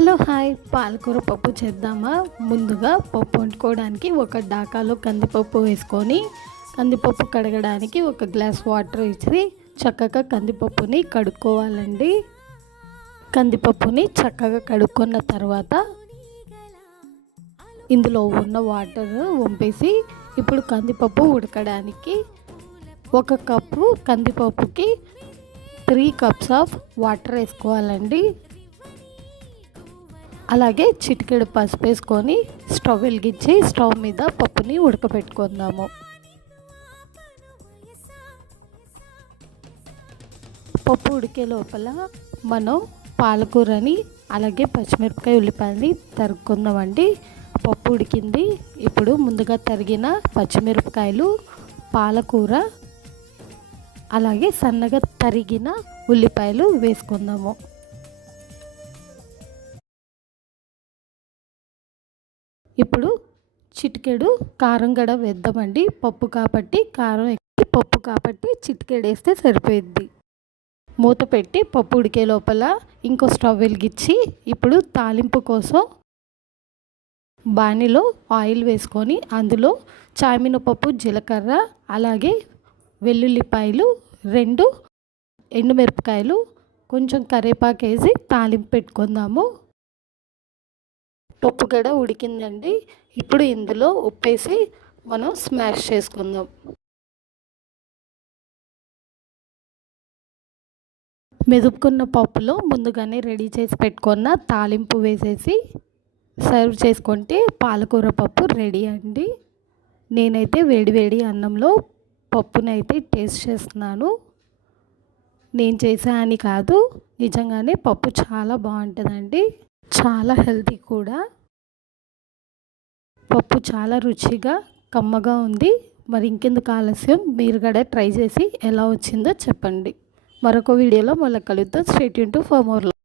Hello hi, పాలకూర పప్పు చేద్దామా? ముందుగా పప్పు వండుకోవడానికి ఒక డాకాలో కందిపప్పు వేసుకొని కందిపప్పు కడగడానికి ఒక గ్లాస్ వాటర్ ఇచ్చి చక్కగా కందిపప్పుని కడుక్కోవాలండి. కందిపప్పుని చక్కగా కడుక్కున్న తర్వాత ఇందులో ఉన్న వాటర్ వంపేసి ఇప్పుడు కందిపప్పు ఉడకడానికి ఒక కప్పు కందిపప్పుకి 3 కప్స్ ఆఫ్ వాటర్ వేసుకోవాలండి. అలాగే చిటికెడు పసుపు వేసుకొని స్టవ్ వెలిగించి స్టవ్ మీద పప్పుని ఉడకబెట్టుకుందాము. పప్పు ఉడికే లోపల మనం పాలకూరని అలాగే పచ్చిమిరపకాయ ఉల్లిపాయలని తరుక్కుందామండి. పప్పు ఉడికింది. ఇప్పుడు ముందుగా తరిగిన పచ్చిమిరపకాయలు, పాలకూర అలాగే సన్నగా తరిగిన ఉల్లిపాయలు వేసుకుందాము. ఇప్పుడు చిటికెడు కారం గడ వేద్దామండి. పప్పు కాబట్టి కారం ఎక్కువ, పప్పు కాబట్టి చిటికెడు వేస్తే సరిపోయిద్ది. మూత పెట్టి పప్పు ఉడికే లోపల ఇంకో స్టవ్ వెలిగించి ఇప్పుడు తాలింపు కోసం బాణీలో ఆయిల్ వేసుకొని అందులో చామినపప్పు, జీలకర్ర అలాగే వెల్లుల్లిపాయలు, 2 ఎండుమిరపకాయలు, కొంచెం కరివేపాకు వేసి తాలింపు పెట్టుకుందాము. పప్పు గడ ఉడికిందండి. ఇప్పుడు ఇందులో ఉప్పేసి మనం స్మాష్ చేసుకుందాం. మెదుపుకున్న పప్పులో ముందుగానే రెడీ చేసి పెట్టుకున్న తాలింపు వేసేసి సర్వ్ చేసుకుంటే పాలకూర పప్పు రెడీ అండి. నేనైతే వేడివేడి అన్నంలో పప్పునైతే టేస్ట్ చేస్తున్నాను. నేను చేసా అని కాదు, నిజంగానే పప్పు చాలా బాగుంటుందండి. చాలా హెల్తీ కూడా. పప్పు చాలా రుచిగా కమ్మగా ఉంది. మరి ఇంకెందుకు ఆలస్యం, మీరు కూడా ట్రై చేసి ఎలా వచ్చిందో చెప్పండి. మరొక వీడియోలో మళ్ళీ కలుద్దాం. Stay tuned for more.